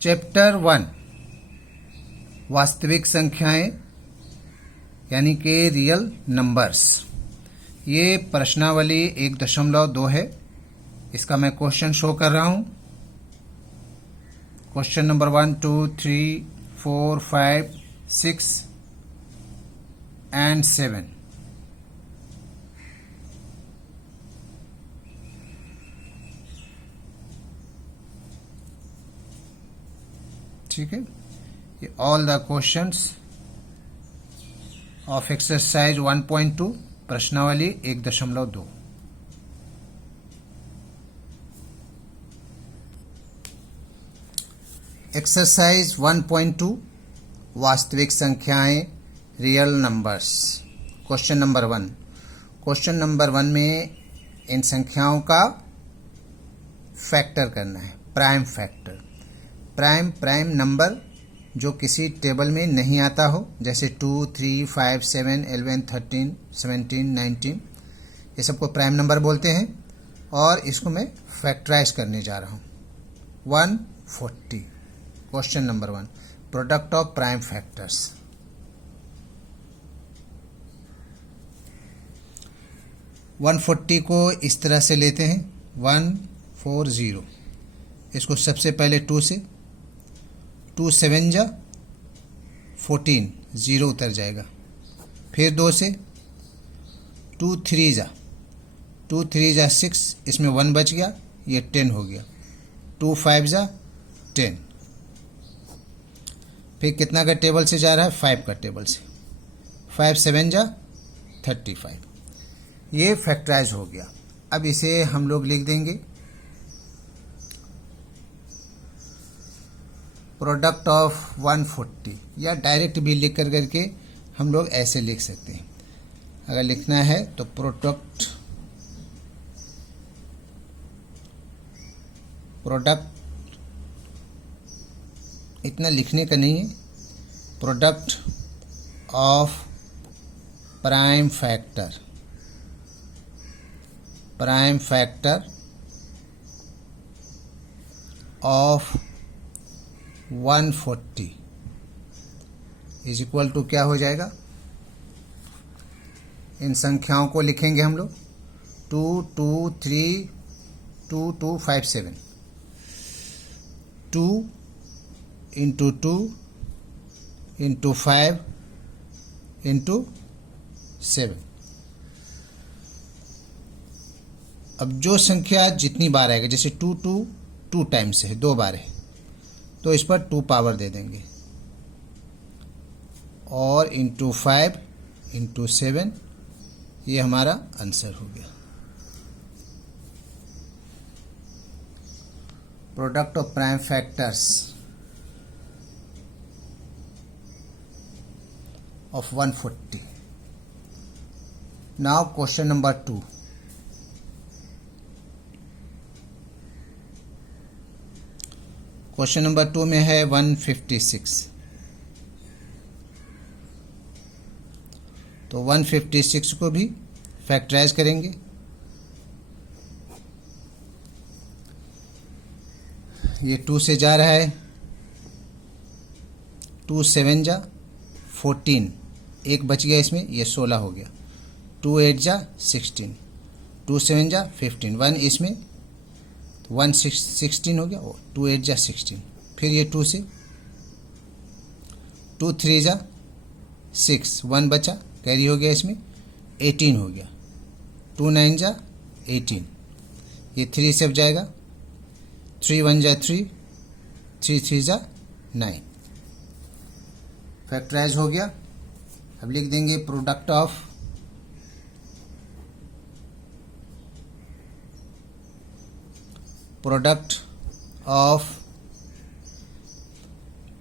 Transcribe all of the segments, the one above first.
Chapter 1 वास्तविक संख्याएं यानी कि रियल नंबर्स। ये प्रश्नावली 1.2 है। इसका मैं क्वेश्चन शो कर रहा हूं। Question number 1, 2, 3, 4, 5, 6 and 7। ठीक है, ये all the questions of exercise 1.2 प्रश्नावली 1.2। एक्सरसाइज 1.2 वास्तविक संख्याएं real numbers. Question number 1। Question number 1 में इन संख्याओं का फैक्टर करना है, प्राइम फैक्टर। प्राइम नंबर जो किसी टेबल में नहीं आता हो, जैसे 2, 3, 5, 7, 11, 13, 17, 19, ये सबको प्राइम नंबर बोलते हैं। और इसको मैं फैक्टराइज करने जा रहा हूँ। 140। Question number 1, product of prime factors. One 140 को इस तरह से लेते हैं, 140। इसको सबसे पहले 2 से, 2 7 जा 14, 0 उतर जाएगा। फिर 2 से, 2 3 जा 2 3 जा 6, इसमें 1 बच गया, ये 10 हो गया। 2 5 जा 10। फिर कितना का टेबल से जा रहा है? 5 का टेबल से। 5 7 जा 35। ये फैक्टराइज हो गया। अब इसे हम लोग लिख देंगे प्रोडक्ट ऑफ 140, या डायरेक्ट भी लिख करके हम लोग ऐसे लिख सकते हैं। अगर लिखना है तो प्रोडक्ट इतना लिखने का नहीं है, product of prime factor of 140 is equal to क्या हो जाएगा? इन संख्याओं को लिखेंगे हम लोग 2 2 3 2 2 5 7। 2 इंटू 2 इंटू 5 इंटू 7। अब जो संख्या जितनी बार आएगा, जैसे 2 2 2 टाइम्स है, 2 बार है, तो इस पर 2 पावर दे देंगे, और इंटू 5 इंटू 7, ये हमारा आंसर हो गया। Product of prime factors of 140। Now question number 2। Question number 2 में है 156। तो 156 को भी फैक्टराइज करेंगे। ये 2 से जा रहा है, 2 7 जा 14, एक बच गया इसमें, ये 16 हो गया। 2 8 जा 16, 2 7 जा 15, 1 इसमें 1 16 हो गया, 2 8 जा 16। फिर ये 2 से, 2 3 जा 6, 1 बचा, कैरी हो गया, इसमें 18 हो गया। 2 9 जा 18, ये 3 से जाएगा, 3 1 जा 3, 3 3 जा 9। फैक्टराइज हो गया। अब लिख देंगे product of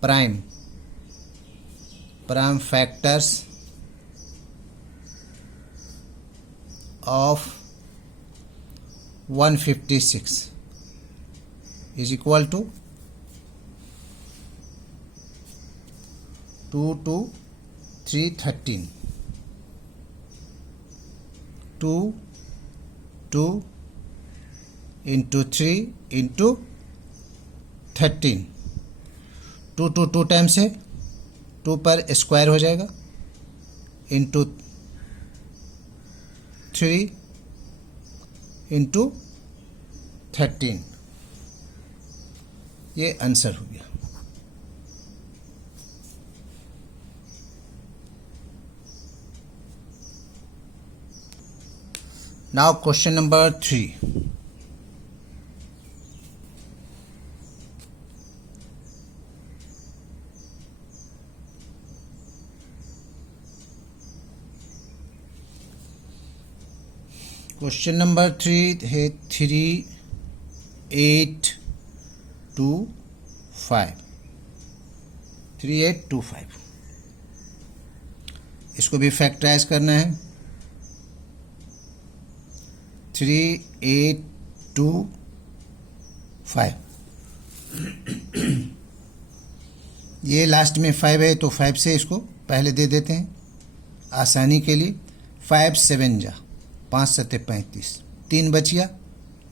prime factors of 156 is equal to 2 2 3 13, 2 2 into 3 into 13, two times है, 2 पर स्क्वायर हो जाएगा, इंटू 3 इंटू 13, ये आंसर हो गया। Now question number 3। Question number 3 है 3, 8, 2, 5, 3, 8, 2, 5। इसको भी फैक्टराइज करना है। 3, 8, 2, 5। ये लास्ट में 5 है तो 5 से इसको पहले दे देते हैं आसानी के लिए। 5 7 जा, 5 7 35, 3 बच गया,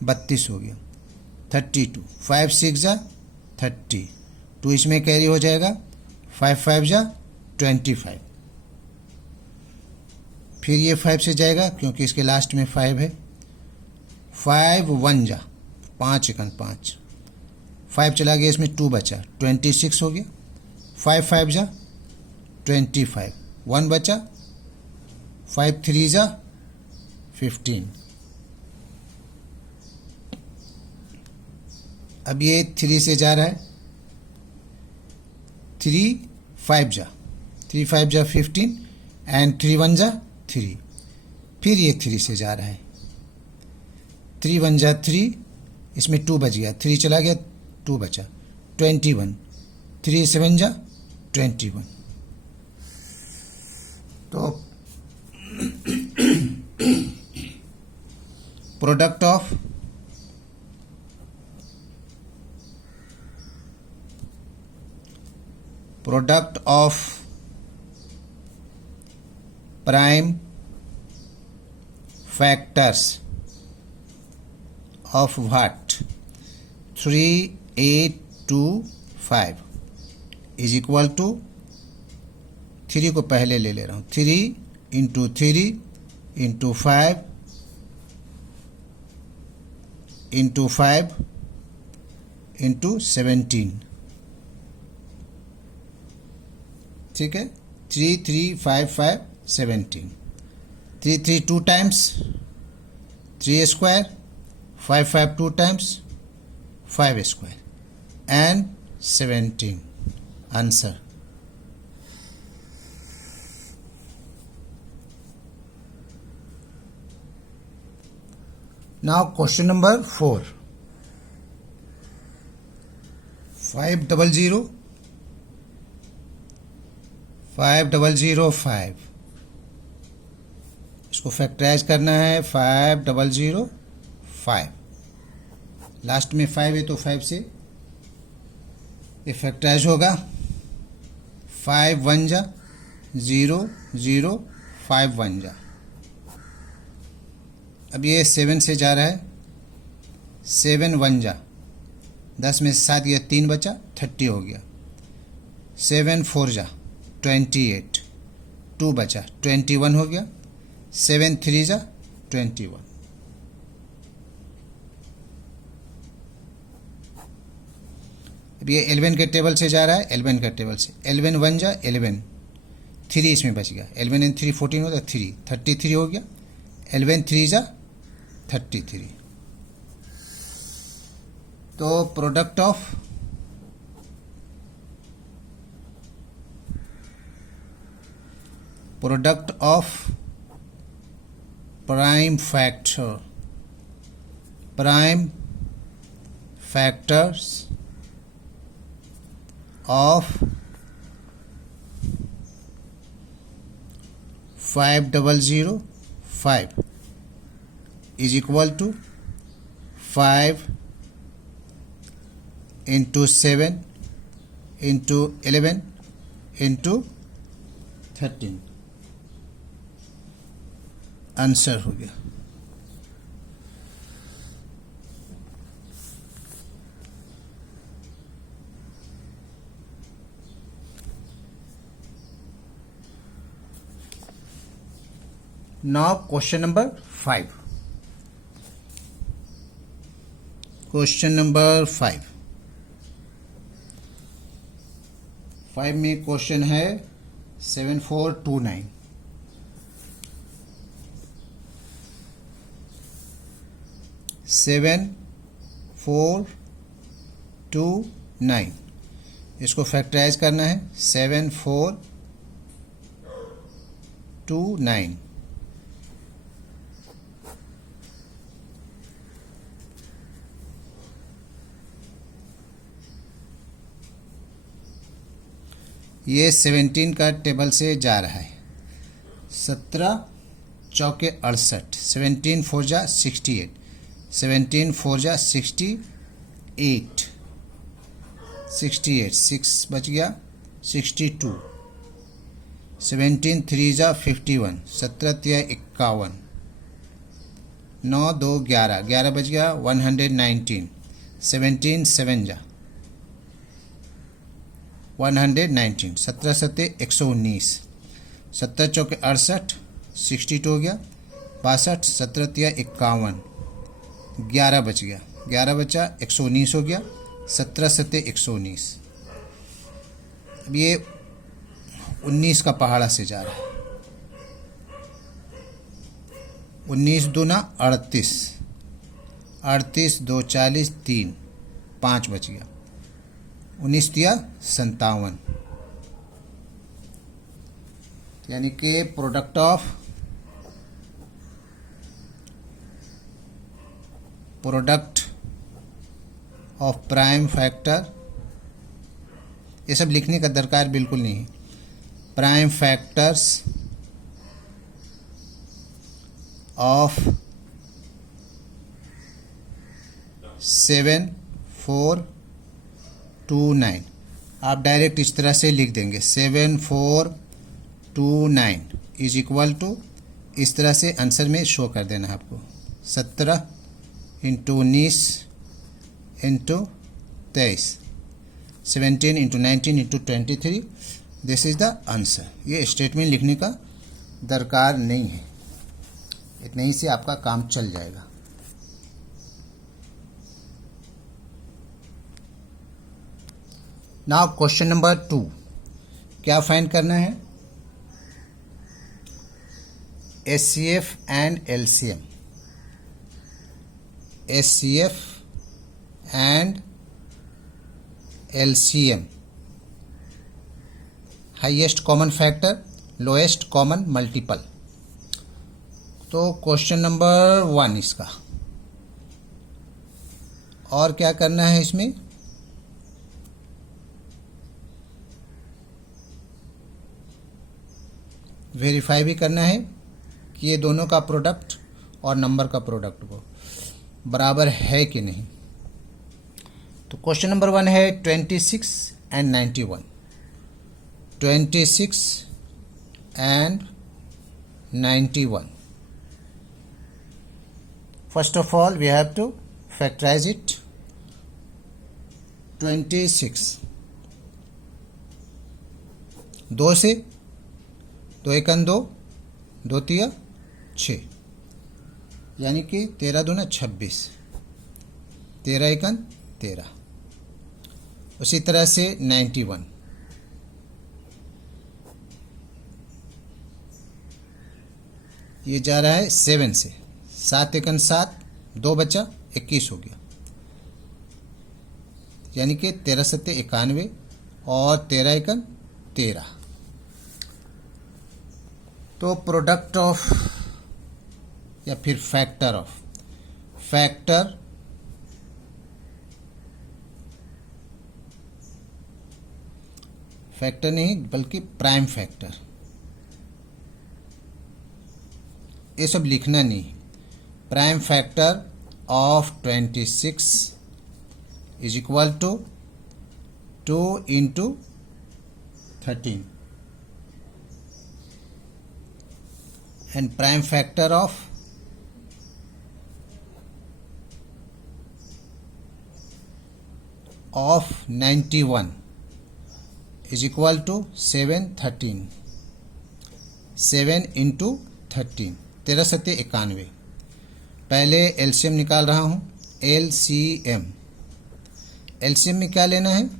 32 हो गया, 32। 5 6 जा 30, 2 इसमें कैरी हो जाएगा, 5 5 जा 25। फिर ये 5 से जाएगा क्योंकि इसके लास्ट में 5 है। 5 1 जा, 5 1 5, 5 चला गया, इसमें 2 बचा, 26 हो गया। 5 5 जा 25, 1 बचा, 5 3 जा 15। अब ये 3 से जा रहा है, 3 5 जा, 3 5 जा 15 एंड 3 1 जा 3। फिर ये 3 से जा रहा है, 3 1 जा 3, इसमें 2 बच गया, 3 चला गया, 2 बचा, 21। 3 7 जा 21। तो product of prime factors of what 3 8 2 5 is equal to, 3 को पहले ले रहा हूँ, 3 इंटू 3 इंटू 5 इंटू 5 इंटू 17। ठीक है, 3 3 5 5 17, 3 3 2 times 3 square, 5 5 2 times 5 square and 17 answer. Now question number 4, 500 500 इसको फैक्टराइज करना है। 500 5, लास्ट में 5 है तो 5 से ये फैक्टराइज होगा। 5 1 जा 0 0, 5 1 जा। अब ये 7 से जा रहा है, 7 1 जा, 10 में 7 गया, 3 बचा, 30 हो गया। 7 4 जा 28, 2 बचा, 21 हो गया। 7 3 जा 21। अब ये 11 के टेबल से जा रहा है, 11 के टेबल से 11 1 जा 11, 3 इसमें बच गया, 11 एंड 3 14 होता, 3 33 हो गया। 11 3 जा 33। तो product of prime factors of 500 5 is equal to 5 into 7 into 11 into 13 answer हो गया। Now question number 5. Question number 5. 5 में क्वेश्चन है 7429. Seven four two nine. इसको फैक्टराइज करना है. 7429. ये 17 का टेबल से जा रहा है. 17 चौके 68. 17 4 जा 68. 17 4 जा 68. 68 6 बच गया 62. 17 3 जा 51. 17 3 51. 9 2 11. 11 बच गया 119. 17 7 जा 119. 17 7 119. 17 चौके 68. 62 हो गया 62. 17 3 51. 11 बच गया. 11 बचा 119 हो गया. 17 7 119. अब ये 19 का पहाड़ा से जा रहा है. 19 दूना 38. 38 2 40 3 5 बच गया. 19 दिया 57. यानी कि प्रोडक्ट ऑफ प्राइम फैक्टर, ये सब लिखने का दरकार बिल्कुल नहीं है. Prime factors of 7429. आप डायरेक्ट इस तरह से लिख देंगे. 7429 इज इक्वल टू, इस तरह से आंसर में शो कर देना है आपको. 17 into 19 into 23. 17 into 19 into 23. This is the answer. ये स्टेटमेंट लिखने का दरकार नहीं है. इतने ही से आपका काम चल जाएगा. Now question number 2. क्या फाइंड करना है? HCF and LCM. HCF and LCM. Highest common factor, lowest common multiple. तो क्वेश्चन नंबर 1 इसका. और क्या करना है इसमें? वेरीफाई भी करना है कि ये दोनों का प्रोडक्ट और नंबर का प्रोडक्ट को बराबर है कि नहीं. तो क्वेश्चन नंबर 1 है 26 and 91. 26 and 91. First of all we have to factorize it. 26 2 से 2 एकन 2, 2 तिया 6, यानी कि 13 दूना 26. 13 एकन 13. उसी तरह से 91. ये जा रहा है 7 से. 7 एकन 7, 2 बचा 21 हो गया. यानी कि 13 7 91 और 13 एकन 13. तो प्रोडक्ट ऑफ या फिर फैक्टर ऑफ, फैक्टर नहीं बल्कि प्राइम फैक्टर, ये सब लिखना नहीं. Prime factor of 26 is equal to 2 into 13. and prime factor of 91 is equal to 7 13. 7 into 13. 13 सत्ते 91। पहले एलसीएम निकाल रहा हूँ। एलसीएम में क्या लेना है?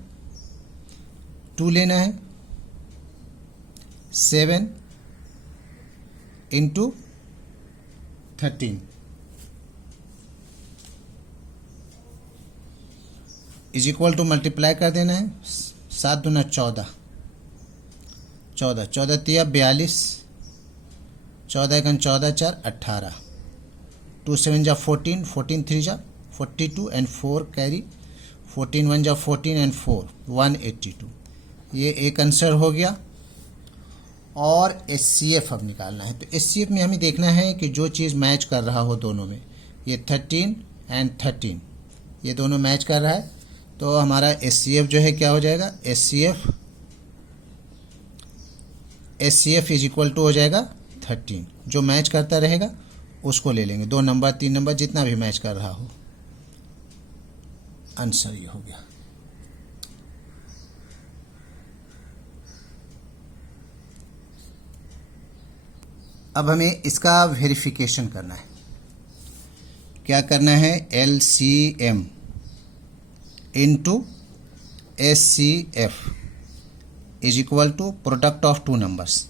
2 लेना है। 7 into 13 is equal to multiply कर देना है। 7 दूना 14, 14 तिया 42, 14 एकन 14 4 18, 2 7 जा 14, 14 3 जा 42 एंड 4 कैरी, 14 1 जा 14 एंड 4 182। ये एक आंसर हो गया। और एचसीएफ अब निकालना है। तो एचसीएफ में हमें देखना है कि जो चीज़ मैच कर रहा हो दोनों में, ये 13 एंड 13 ये दोनों मैच कर रहा है, तो हमारा एचसीएफ जो है क्या हो जाएगा? एचसीएफ इज इक्वल टू हो जाएगा 13। जो मैच करता रहेगा उसको ले लेंगे, 2 नंबर 3 नंबर जितना भी मैच कर रहा हो। आंसर ये हो गया। अब हमें इसका वेरिफिकेशन करना है। क्या करना है? LCM into HCF is equal to product of 2 numbers.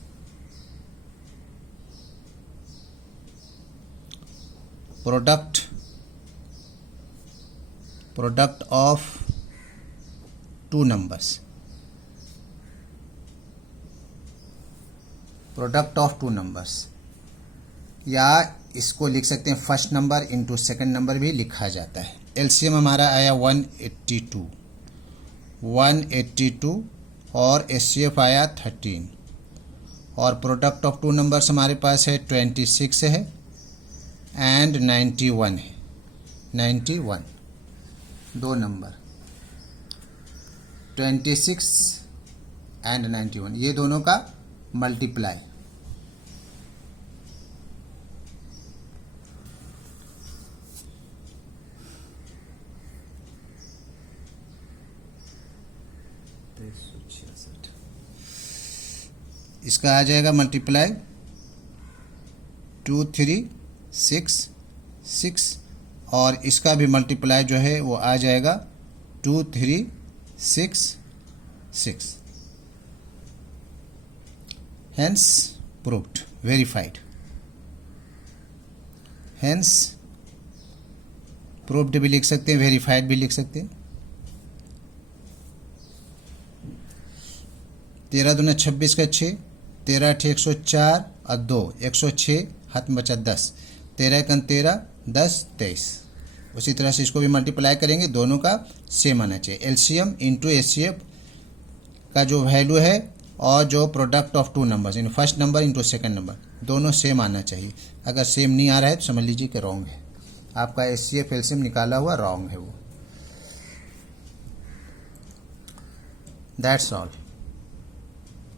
Product of 2 numbers. Product of 2 numbers, या इसको लिख सकते हैं first number into second number भी लिखा जाता है। एलसीएम हमारा आया 182 और एचसीएफ आया 13 और प्रोडक्ट ऑफ 2 नंबर्स हमारे पास है 26 है एंड 91 है। 91 2 नंबर 26 एंड 91 ये दोनों का मल्टीप्लाई। इसका आ जाएगा मल्टीप्लाई 2 3 6 6 और इसका भी मल्टीप्लाई जो है वो आ जाएगा 2 3 6 6। Hence proved, verified. Hence proved भी लिख सकते हैं, verified भी लिख सकते हैं। 13 दूना 26 का 6, 13 8 104 और 2 106 हाथ में बचा 10, 13 एकन 13 10 23। उसी तरह से इसको भी मल्टीप्लाई करेंगे, दोनों का सेम आना चाहिए। एलसीएम इंटू एचसीएफ का जो वैल्यू है और जो product of 2 numbers in first number into second number दोनों सेम आना चाहिए। अगर सेम नहीं आ रहा है तो समझ लीजिए कि रॉन्ग है, आपका एचसीएफ एलसीएम निकाला हुआ रॉन्ग है वो। That's all.